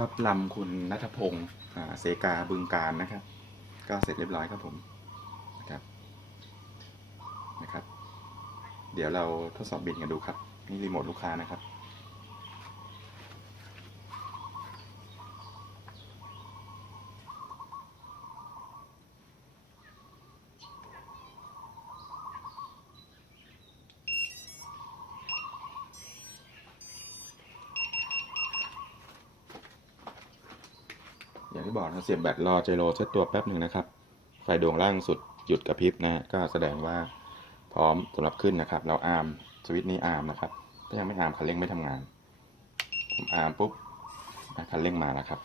ครับลำคุณนัทพงศ์เสกาบึงการนะครับ ก็เสร็จเรียบร้อยครับผมนะครับนะครับ เดี๋ยวเราทดสอบบินกันดูครับนี่รีโมทลูกค้านะครับ อย่างที่บอกนะเสียบแบตรอไจโรเซตตัวแป๊บหนึ่งนะครับ ไฟดวงล่างสุดหยุดกระพริบนะก็แสดงว่าพร้อมสำหรับขึ้นนะครับ เราอาร์มสวิตช์นี้อาร์มนะครับ ถ้ายังไม่อาร์มคันเร่งไม่ทำงาน ผมอาร์มปุ๊บนะคันเร่งมาแล้วครับ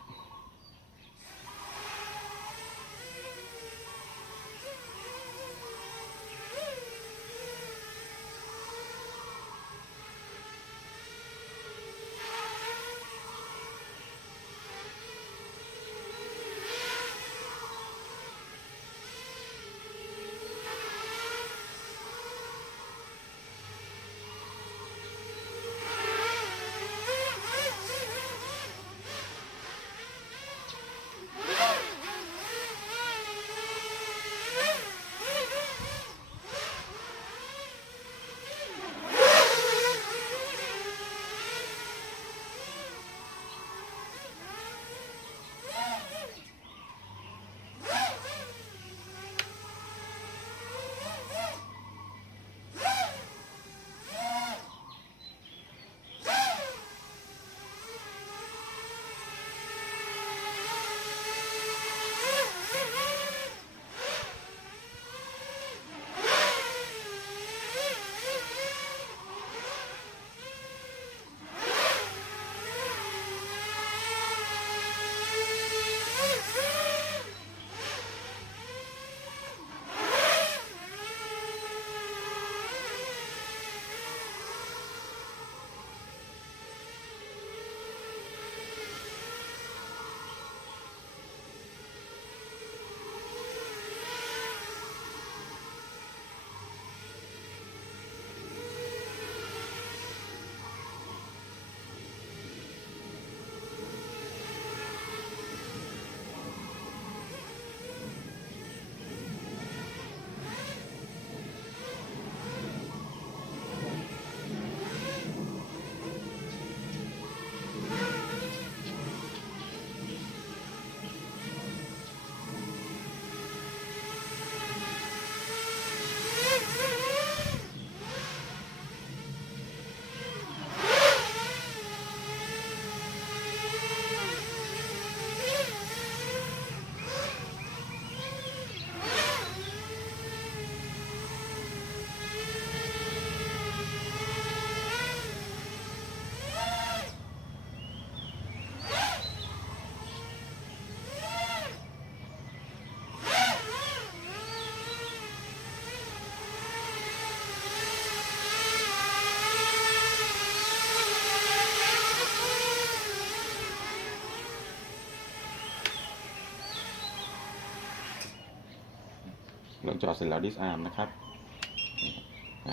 จอดเสร็จแล้วดิสอาร์มนะครับ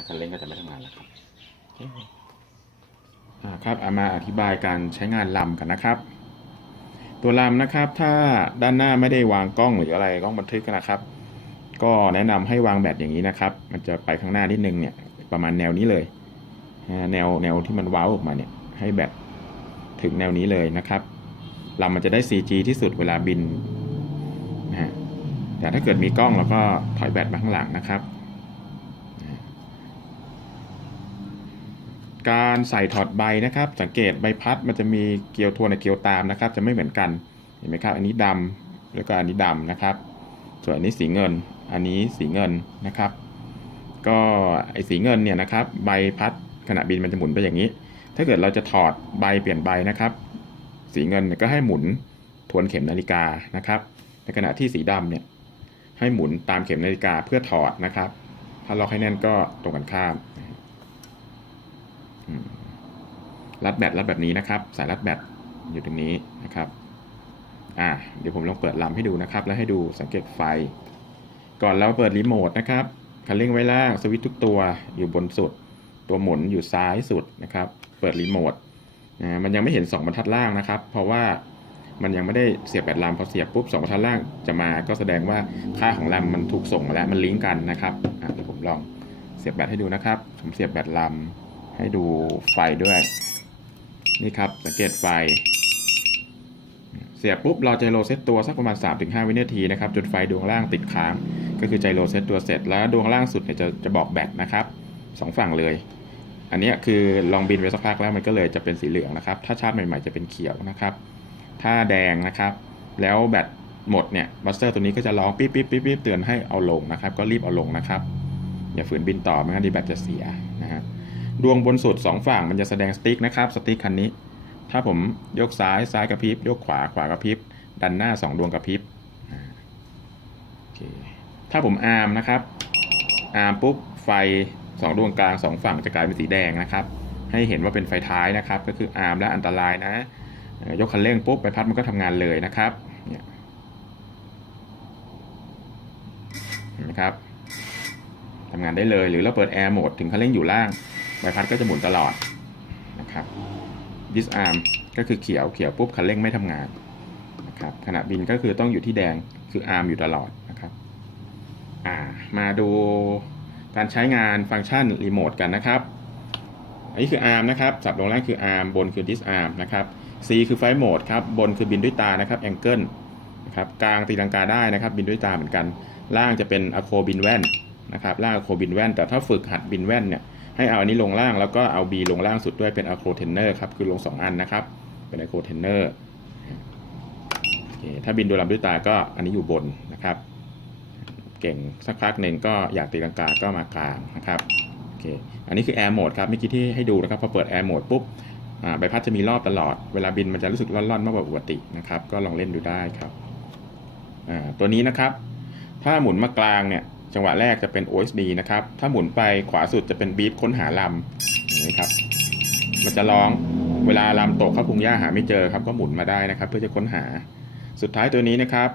คันเร่งก็จะไม่ทำงานแล้วครับครับเอามาอธิบายการใช้งานลำกันนะครับ ตัวลำนะครับ ถ้าด้านหน้าไม่ได้วางกล้องหรืออะไรกล้องบันทึกนะครับ ก็แนะนำให้วางแบตอย่างนี้นะครับ มันจะไปข้างหน้านิดนึงเนี่ย ประมาณแนวนี้เลย แนวแนวที่มันว้าออกมาเนี่ย ให้แบตถึงแนวนี้เลยนะครับลำมันจะได้ CG ที่สุดเวลาบิน แต่ถ้าเกิดมีกล้องเราก็ถอยแบตมาข้างหลังนะครับ การใส่ถอดใบนะครับ สังเกตใบพัดมันจะมีเกลียวทวนกับเกลียวตามนะครับ จะไม่เหมือนกันเห็นไหมครับ อันนี้ดำแล้วก็อันนี้ดำนะครับ ส่วนอันนี้สีเงิน อันนี้สีเงินนะครับ ก็ไอสีเงินเนี่ยนะครับ ใบพัดขณะบินมันจะหมุนไปอย่างนี้ ถ้าเกิดเราจะถอดใบเปลี่ยนใบนะครับ สีเงินเนี่ยก็ให้หมุนทวนเข็มนาฬิกานะครับ ในขณะที่สีดำเนี่ย ให้หมุนตามเข็มนาฬิกาเพื่อถอดนะครับ ถ้าล็อกให้แน่นก็ตรงกันข้ามรัดแบตรัดแบบนี้นะครับ สายรัดแบตอยู่ตรงนี้นะครับอ่าเดี๋ยวผมลองเปิดลำให้ดูนะครับ แล้วให้ดูสังเกตไฟ ก่อนเราเปิดรีโมทนะครับคันเร่งไว้ล่างสวิตช์ทุกตัวอยู่บนสุด ตัวหมุนอยู่ซ้ายสุดนะครับ เปิดรีโมทนะมันยังไม่เห็นสองบรรทัดล่างนะครับ เพราะว่า มันยังไม่ได้เสียบแบตลำพอเสียบปุ๊บสองบรรทัดล่างจะมาก็แสดงว่าค่าของลำมันถูกส่งมาแล้วมันลิงก์กันนะครับอะเดี๋ยวผมลองเสียบแบตให้ดูนะครับผมเสียบแบตลำให้ดูไฟด้วย นี่ครับสังเกตไฟ เสียบปุ๊บเราไจโรเซตตัวสักประมาณ 3-5 วินาทีนะครับจนไฟดวงล่างติดค้าง ก็คือไจโรเซตตัวเสร็จแล้วดวงล่างสุดเนี่ยจะจะบอกแบตนะครับสองฝั่งเลยอันนี้คือลองบินไปสักพักแล้วมันก็เลยจะเป็นสีเหลืองนะครับ ถ้าชาร์จใหม่ๆจะเป็นเขียวนะครับ ถ้าแดงนะครับ แล้วแบตหมดเนี่ยบัสเตอร์ตัวนี้ก็จะร้องปิ๊บปิ๊บปิ๊บปิ๊บเตือนให้เอาลงนะครับ ก็รีบเอาลงนะครับ อย่าฝืนบินต่อไม่งั้นดีแบตจะเสียนะฮะดวงบนสุดสองฝั่งมันจะแสดงสติ๊กนะครับสติ๊กคันนี้ ถ้าผมยกซ้ายซ้ายกระพริบยกขวาขวากระพริบดันหน้าสองดวงกระพริบถ้าผมอาร์มนะครับ อาร์มปุ๊บไฟสองดวงกลางสองฝั่งจะกลายเป็นสีแดงนะครับ ให้เห็นว่าเป็นไฟท้ายนะครับ ก็คืออาร์มและอันตรายนะ ยกคันเร่งปุ๊บใบพัดมันก็ทำงานเลยนะครับเนี่ยเห็นไหมครับทำงานได้เลยหรือเราเปิดแอร์โหมดถึงคันเร่งอยู่ล่างใบพัดก็จะหมุนตลอดนะครับ disarm ก็คือเขียวเขียวปุ๊บคันเร่งไม่ทำงานนะครับขณะบินก็คือต้องอยู่ที่แดงคือ arm อยู่ตลอดนะครับอ่ามาดูการใช้งานฟังก์ชันรีโมทกันนะครับ อันนี้คือ arm นะครับสับลงล่างคือ arm บนคือ disarm นะครับ C คือ flight mode ครับ บนคือบินด้วยตานะครับ angle นะครับกลางตีลังกาได้นะครับ บินด้วยตาเหมือนกัน ล่างจะเป็น a c o บินแว่นนะครับล่าง a c o บินแว่น แต่ถ้าฝึกหัดบินแว่นเนี่ยให้เอาอันนี้ลงล่างแล้วก็เอา B ลงล่างสุดด้วยเป็น a c o tenor ครับ คือลง 2 อันนะครับ เป็น a c o tenor โอเคถ้าบินดยลำด้วยตาก็อันนี้อยู่บนนะครับ เก่งสักพักหนึ่งก็อยากตีลังกาก็มากลางนะครับโอเคอันนี้คือ Air Mode ครับเมื่อกี้ที่ให้ดูนะครับพอเปิด Air Mode ปุ๊บ ใบพัดจะมีรอบตลอด เวลาบินมันจะรู้สึกร่อนๆมากกว่าปกตินะครับ ก็ลองเล่นดูได้ครับ ตัวนี้นะครับ ถ้าหมุนมากลางเนี่ย จังหวะแรกจะเป็น OSD นะครับ ถ้าหมุนไปขวาสุดจะเป็นบีบค้นหาลำอย่างนี้ครับ มันจะร้อง เวลาลำตกเข้าพุงหญ้าหาไม่เจอครับ ก็หมุนมาได้นะครับ เพื่อจะค้นหา สุดท้ายตัวนี้นะครับ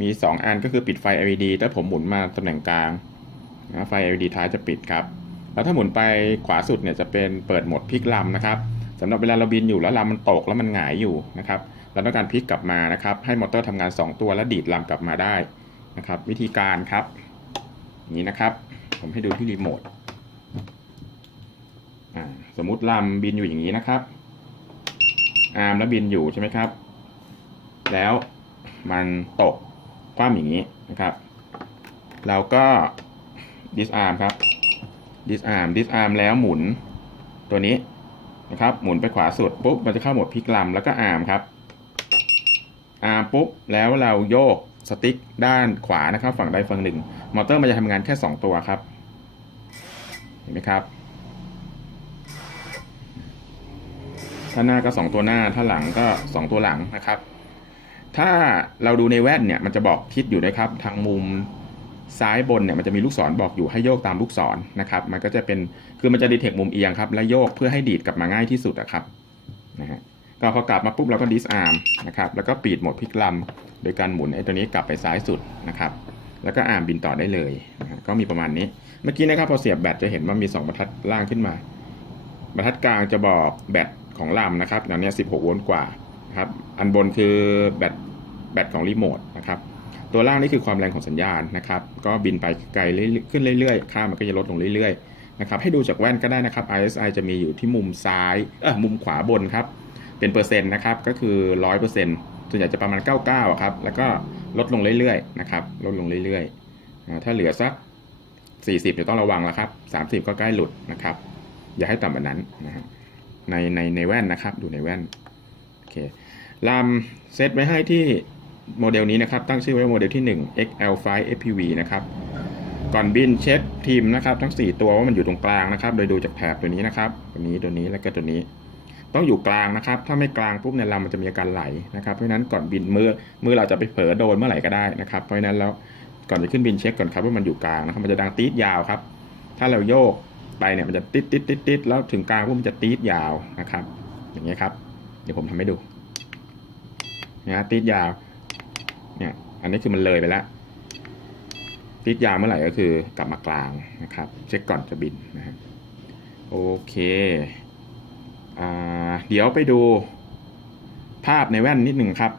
มี 2 อันก็คือปิดไฟ LED ถ้าผมหมุนมาตำแหน่งกลางนะไฟ LED ท้ายจะปิดครับ แล้วถ้าหมุนไปขวาสุดเนี่ยจะเป็นเปิดโหมดพลิกลำนะครับ สำหรับเวลาเราบินอยู่แล้วลำมันตกแล้วมันหงายอยู่นะครับเราต้องการพลิกกลับมานะครับ ให้มอเตอร์ทำงาน 2 ตัวแล้วดีดลำกลับมาได้นะครับ วิธีการครับอย่างนี้นะครับ ผมให้ดูที่รีโมทอ่าสมมุติลำบินอยู่อย่างนี้นะครับ อาร์มแล้วบินอยู่ใช่ไหมครับ แล้วมันตกคว่ำอย่างนี้นะครับ เราก็ disarm ครับ disarm disarm แล้วหมุนตัวนี้ นะครับหมุนไปขวาสุดปุ๊บมันจะเข้าโหมดพลิกลำแล้วก็ arm ครับ arm ปุ๊บแล้วเราโยกสติ๊กด้านขวานะครับ ฝั่งใดฝั่งหนึ่ง มอเตอร์มันจะทำงานแค่ 2 ตัวครับ เห็นไหมครับถ้าหน้าก็ 2 ตัวหน้าถ้าหลังก็ 2 ตัวหลังนะครับ ถ้าเราดูในแว่นเนี่ยมันจะบอกทิศอยู่นะครับทางมุม ซ้ายบนเนี่ยมันจะมีลูกศรบอกอยู่ให้โยกตามลูกศรนะครับ มันก็จะเป็นคือมันจะดีเทคมุมเอียงครับและโยกเพื่อให้ดีดกลับมาง่ายที่สุดนะครับนะฮะก็พอกลับมาปุ๊บเราก็ดิสอาร์มนะครับแล้วก็ปีดโหมดพลิกลำโดยการหมุนไอ้ตัวนี้กลับไปซ้ายสุดนะครับ แล้วก็อาร์มบินต่อได้เลยนะก็มีประมาณนี้เมื่อกี้นะครับพอเสียบแบตจะเห็นว่ามี 2บรรทัดล่างขึ้นมา บรรทัดกลางจะบอกแบตของลำนะครับตอนนี้16 โวลต์กว่านะครับอันบนคือแบตแบตของรีโมทนะครับ ตัวล่างนี่คือความแรงของสัญญาณนะครับ ก็บินไปไกลเรื่อยๆขึ้นเรื่อยๆ ค่ามันก็จะลดลงเรื่อยๆ นะครับ ให้ดูจากแว่นก็ได้นะครับ RSI จะมีอยู่ที่มุมซ้าย เออมุมขวาบนครับ เป็นเปอร์เซ็นต์นะครับ ก็คือร้อยเปอร์เซ็นต์ส่วนใหญ่จะประมาณ 99ครับ แล้วก็ลดลงเรื่อยๆ นะครับ ลดลงเรื่อยๆ ถ้าเหลือสัก 40เดี๋ยวต้องระวังแล้วครับ 30 ก็ใกล้หลุดนะครับ อย่าให้ต่ำกว่านั้นนะฮะ ในในในแว่นนะครับ ดูในแว่น โอเคลำเซตไว้ให้ที่ โมเดลนี้นะครับ ตั้งชื่อไว้โมเดลที่ 1 XL5 FPV นะครับ ก่อนบินเช็คทีมนะครับ ทั้ง 4 ตัวว่ามันอยู่ตรงกลางนะครับ โดยดูจากแถบตัวนี้นะครับ ตัวนี้ตัวนี้แล้วก็ตัวนี้ ต้องอยู่กลางนะครับ ถ้าไม่กลางปุ๊บเนี่ยลำมันจะมีอาการไหลนะครับ เพราะฉะนั้นก่อนบินมือมือเราจะไปเผลอโดนเมื่อไหร่ก็ได้นะครับ เพราะฉะนั้นแล้วก่อนจะขึ้นบินเช็คก่อนครับว่ามันอยู่กลางนะครับ มันจะดังตีดยาวครับ ถ้าเราโยกไปเนี่ยมันจะติดติดติดติดแล้วถึงกลางปุ๊บมันจะตีดยาวนะครับ อย่างเงี้ยครับ เดี๋ยวผมทำให้ดูนะตีดยาว เนี่ย อันนี้คือมันเลยไปแล้วติดยาวเมื่อไหร่ก็คือกลับมากลางนะครับ เช็คก่อนจะบินนะฮะโอเคอเดี๋ยวไปดูภาพในแว่นนิดหนึ่งครับ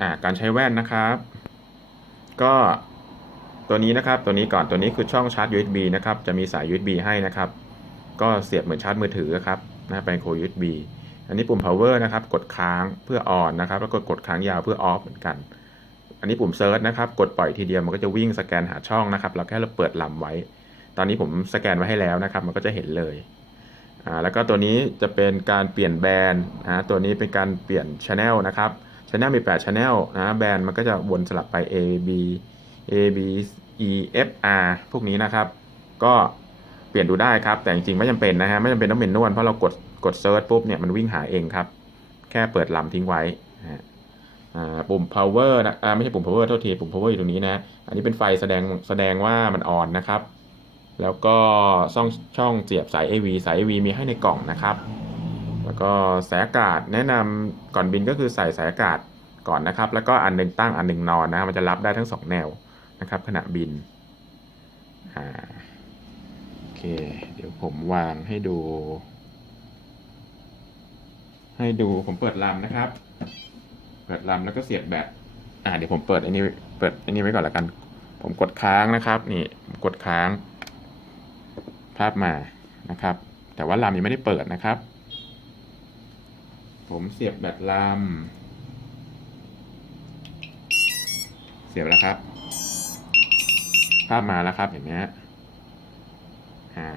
อ่าการใช้แว่นนะครับ ก็ตัวนี้นะครับ ตัวนี้ก่อนตัวนี้คือช่องชาร์จ USB นะครับ จะมีสาย USB ให้นะครับ ก็เสียบเหมือนชาร์จมือถือครับนะเป็นโค USB อันนี้ปุ่ม power นะครับ กดค้างเพื่อ on นะครับ แล้วก็กดค้างยาวเพื่อ off เหมือนกัน อันนี้ปุ่ม search นะครับ กดปล่อยทีเดียวมันก็จะวิ่งสแกนหาช่องนะครับ เราแค่เราเปิดลำไว้ ตอนนี้ผมสแกนไว้ให้แล้วนะครับ มันก็จะเห็นเลยอ่าแล้วก็ตัวนี้จะเป็นการเปลี่ยนแบรนด์นะตัวนี้เป็นการเปลี่ยน channel นะครับ channel มี8 channel นะแบรนด์มันก็จะวนสลับไป A B A B E F R พวกนี้นะครับ ก็เปลี่ยนดูได้ครับ แต่จริงๆไม่จำเป็นนะฮะไม่จำเป็นต้องเป็นนวลเพราะเรากดกด search ปุ๊บเนี่ยมันวิ่งหาเองครับ แค่เปิดลำทิ้งไว้นะ ปุ่ม power นะไม่ใช่ปุ่ม power โทษทีปุ่ม power อยู่ตรงนี้นะ อันนี้เป็นไฟแสดงแสดงว่ามันอ่อนนะครับ แล้วก็ช่องช่องเสียบสาย AV สาย AV มีให้ในกล่องนะครับ แล้วก็สายอากาศแนะนำก่อนบินก็คือใส่สายอากาศก่อนนะครับ แล้วก็อันหนึงตั้งอันหนึงนอนนะมันจะรับได้ทั้งสองแนวนะครับ ขณะบินอ่าโอเค เดี๋ยวผมวางให้ดู ให้ดูผมเปิดลำนะครับ ปิดลำแล้วก็เสียบแบตอ่าเดี๋ยวผมเปิดอันนี้เปิดอันนี้ไว้ก่อนละกัน ผมกดค้างนะครับ นี่กดค้าง ภาพมานะครับ แต่ว่าลำยังไม่ได้เปิดนะครับ ผมเสียบแบตลำเสียบแล้วครับ ภาพมาแล้วครับเห็นไหมฮะอ่า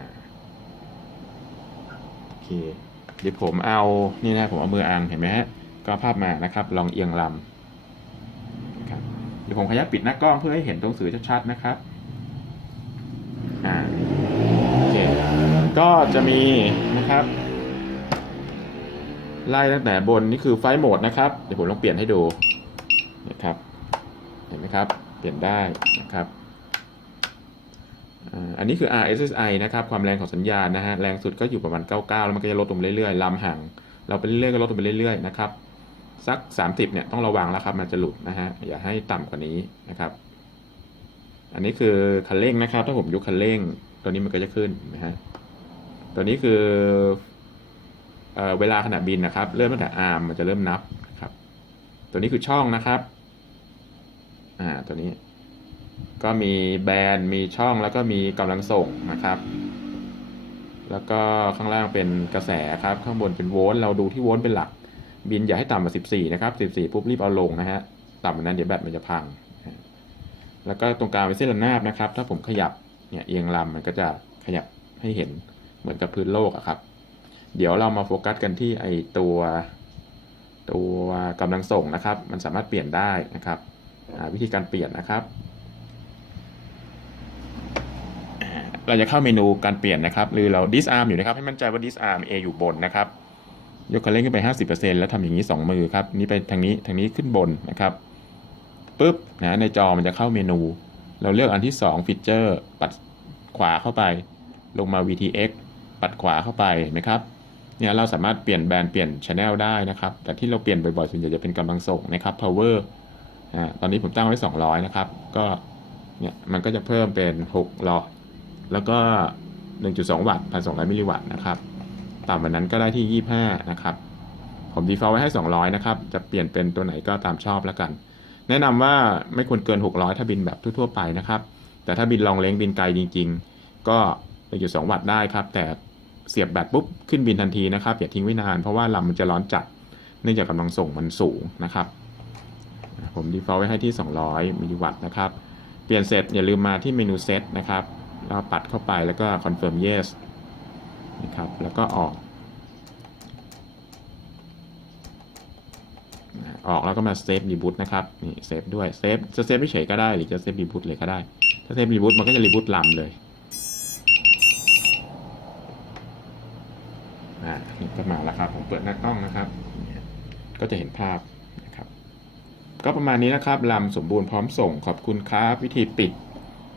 โอเคเดี๋ยวผมเอานี่นะผมเอามืออังเห็นไหมฮะ ก็ภาพมานะครับ ลองเอียงลำครับเดี๋ยวผมขยับปิดหน้ากล้องเพื่อให้เห็นตัวหนังสือชัดๆนะครับอ่าโอเคก็จะมีนะครับ ไล่ตั้งแต่บนนี่คือไฟล์โหมดนะครับ เดี๋ยวผมลองเปลี่ยนให้ดูนะครับ เห็นไหมครับ เปลี่ยนได้นะครับอันนี้คือ RSSI นะครับ ความแรงของสัญญาณนะฮะ แรงสุดก็อยู่ประมาณ 99 แล้วมันก็จะลดลงเรื่อยๆ ลำห่าง เราไปเรื่อยๆ ก็ลดลงไปเรื่อยๆ นะครับ สัก 30เนี่ยต้องระวังแล้วครับมันจะหลุดนะฮะอย่าให้ต่ำกว่านี้นะครับ อันนี้คือคันเร่งนะครับ ถ้าผมยกคันเร่ง ตัวนี้มันก็จะขึ้นนะฮะตัวนี้คือเอ่อเวลาขณะบินนะครับ เริ่มตั้งแต่อาร์มมันจะเริ่มนับนะครับ ตัวนี้คือช่องนะครับอ่าตัวนี้ ก็มีแบรนด์มีช่องแล้วก็มีกำลังส่งนะครับแล้วก็ข้างล่างเป็นกระแสครับ ข้างบนเป็นโวลต์เราดูที่โวลต์เป็นหลัก บินอย่าให้ต่ำกว่า 14 นะครับ 14 ปุ๊บรีบเอาลงนะฮะ ต่ำกว่านั้นเดี๋ยวแบตมันจะพัง แล้วก็ตรงกลางเป็นเส้นระนาบนะครับ ถ้าผมขยับเนี่ยเอียงลำมันก็จะขยับให้เห็นเหมือนกับพื้นโลกอะครับ เดี๋ยวเรามาโฟกัสกันที่ไอตัวตัวกำลังส่งนะครับ มันสามารถเปลี่ยนได้นะครับ วิธีการเปลี่ยนนะครับ เราจะเข้าเมนูการเปลี่ยนนะครับ หรือเรา disarm อยู่นะครับ ให้มั่นใจว่า disarm A อยู่บนนะครับ ยกคันเร่งขึ้นไป 50%แล้วทำอย่างนี้ 2 มือครับนี่ไปทางนี้ทางนี้ขึ้นบนนะครับปุ๊บนะในจอมันจะเข้าเมนู เราเลือกอันที่ 2 ฟีเจอร์ปัดขวาเข้าไป ลงมา VTX ปัดขวาเข้าไปเห็นไหมครับเนี่ยเราสามารถเปลี่ยนแบรนด์เปลี่ยนช anel ได้นะครับ แต่ที่เราเปลี่ยนบ่อยๆส่วนใหญ่จะเป็นกำลังส่งนะครับ power อ่าตอนนี้ผมตั้งไว้ 200 นะครับ ก็เนี่ยมันก็จะเพิ่มเป็น6หลอดแล้วก็ 1.2 วัตต์ 1,200 มิลลิวัตต์นะครับ ต่ำกว่านั้นก็ได้ที่ 25 นะครับ ผม default ไว้ให้ 200 นะครับ จะเปลี่ยนเป็นตัวไหนก็ตามชอบแล้วกัน แนะนำว่าไม่ควรเกิน 600 ถ้าบินแบบทั่วๆไปนะครับ แต่ถ้าบินลองเล้งบินไกลจริง ๆ ก็1.2วัตต์ได้ครับ แต่เสียบแบตปุ๊บขึ้นบินทันทีนะครับอย่าทิ้งไว้นานเพราะว่าลำมันจะร้อนจัด เนื่องจากกำลังส่งมันสูงนะครับ ผม default ไว้ให้ที่ 200 มิลลิวัตต์นะครับ เปลี่ยนเสร็จอย่าลืมมาที่เมนูเซตนะครับแล้วปัดเข้าไปแล้วก็ confirm yes นะครับ แล้วก็ออก ออกแล้วก็มาเซฟรีบูตนะครับ นี่เซฟด้วยเซฟจะเซฟเฉยก็ได้หรือจะเซฟรีบูตเลยก็ได้ ถ้าเซฟรีบูตมันก็จะรีบูตลำเลยอ่านี่ก็มาแล้วครับ ผมเปิดหน้ากล้องนะครับ ก็จะเห็นภาพนะครับ ก็ประมาณนี้นะครับลำสมบูรณ์พร้อมส่งขอบคุณครับวิธีปิด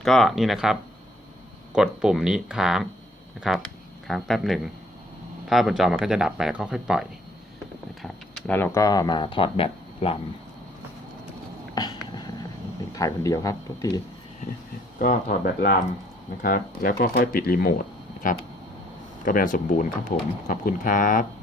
ก็นี่นะครับ กดปุ่มนี้ค้างนะครับ ค้างแป๊บหนึ่งภาพบนจอมันก็จะดับไปแล้วก็ค่อยปล่อยนะครับ แล้วเราก็มาถอดแบตลำถ่ายคนเดียวครับทุกทีก็ถอดแบตลำนะครับ แล้วก็ค่อยปิดรีโมทนะครับ ก็เป็นอันสมบูรณ์ครับผม ขอบคุณครับ